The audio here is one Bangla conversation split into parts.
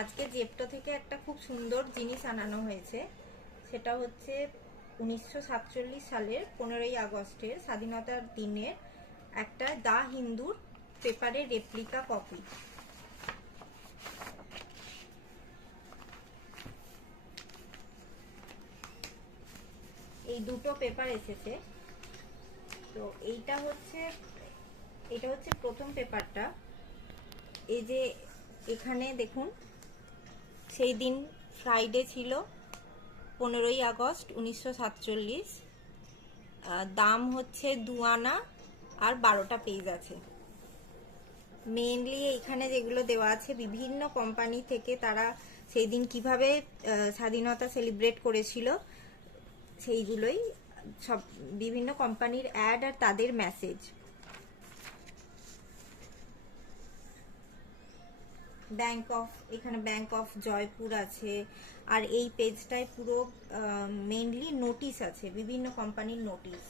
আজকে জেপ্টো থেকে একটা খুব সুন্দর জিনিস আনানো হয়েছে। সেটা হচ্ছে 1947 সালের 15ই আগস্টের স্বাধীনতার দিনের একটা দা হিন্দুর পেপারের রেপ্লিকা কপি। এই দুটো পেপার এসেছে। তো এটা হচ্ছে প্রথম পেপারটা। এই যে এখানে দেখুন, সেই দিন ফ্রাইডে ছিল, 15ই আগস্ট 1947। দাম হচ্ছে 2 আনা আর 12টা পেজ আছে। মেইনলি এখানে যেগুলো দেওয়া আছে বিভিন্ন কোম্পানি থেকে তারা সেই দিন কিভাবে স্বাধীনতা সেলিব্রেট করেছিল সেইগুলোই, সব বিভিন্ন কোম্পানির অ্যাড আর তাদের মেসেজ। এখানে ব্যাংক অফ জয়পুর আছে। আর এই পেজটায় পুরো মেইনলি নোটিশ আছে, বিভিন্ন কোম্পানির নোটিশ।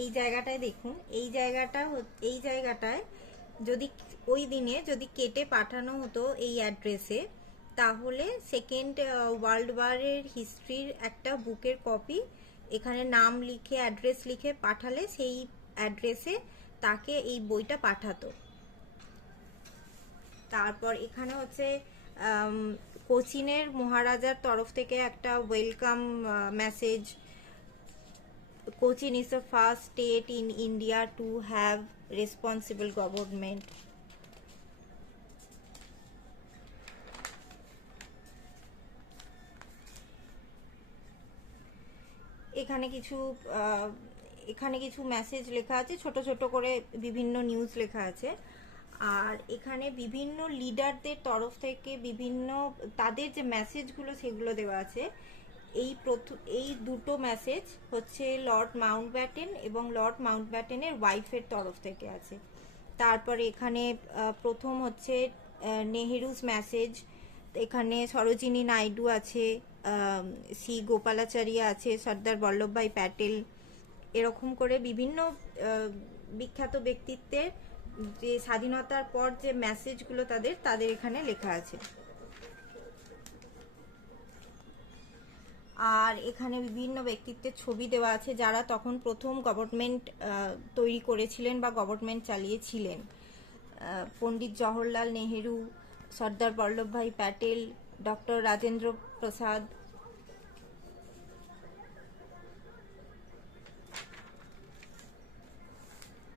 এই জায়গাটায় দেখুন, এই জায়গাটায় যদি ওই দিনে যদি কেটে পাঠানো হতো এই অ্যাড্রেসে, তাহলে সেকেন্ড ওয়ার্ল্ড ওয়ারের হিস্ট্রির একটা বুকের কপি এখানে নাম লিখে অ্যাড্রেস লিখে পাঠালে সেই অ্যাড্রেসে তাকে এই বইটা পাঠাতো। তারপর এখানে হচ্ছে কোচিনের মহারাজার তরফ থেকে একটা welcome message. Cochin is the first state in India to have responsible government. এখানে কিছু মেসেজ লেখা আছে, ছোট ছোট করে বিভিন্ন নিউজ লেখা আছে। আর এখানে বিভিন্ন লিডারদের তরফ থেকে বিভিন্ন তাদের যে মেসেজগুলো সেগুলো দেওয়া আছে। এই দুটো মেসেজ হচ্ছে লর্ড মাউন্টব্যাটেন এবং লর্ড মাউন্টব্যাটেনের ওয়াইফের তরফ থেকে আছে। তারপরে এখানে প্রথম হচ্ছে নেহেরুজ মেসেজ। এখানে সরোজিনী নাইডু আছে, সি গোপালাচারিয়া আছে, সর্দার বল্লভভাই প্যাটেল, এরকম করে বিভিন্ন বিখ্যাত ব্যক্তিত্বের যে স্বাধীনতার পর যে মেসেজগুলো তাদের এখানে লেখা আছে। আর এখানে বিভিন্ন ব্যক্তিত্বের ছবি দেওয়া আছে যারা তখন প্রথম গভর্নমেন্ট তৈরি করেছিলেন বা গভর্নমেন্ট চালিয়েছিলেন। পণ্ডিত জওহরলাল নেহেরু, সর্দার বল্লভভাই প্যাটেল, ডক্টর রাজেন্দ্র প্রসাদ,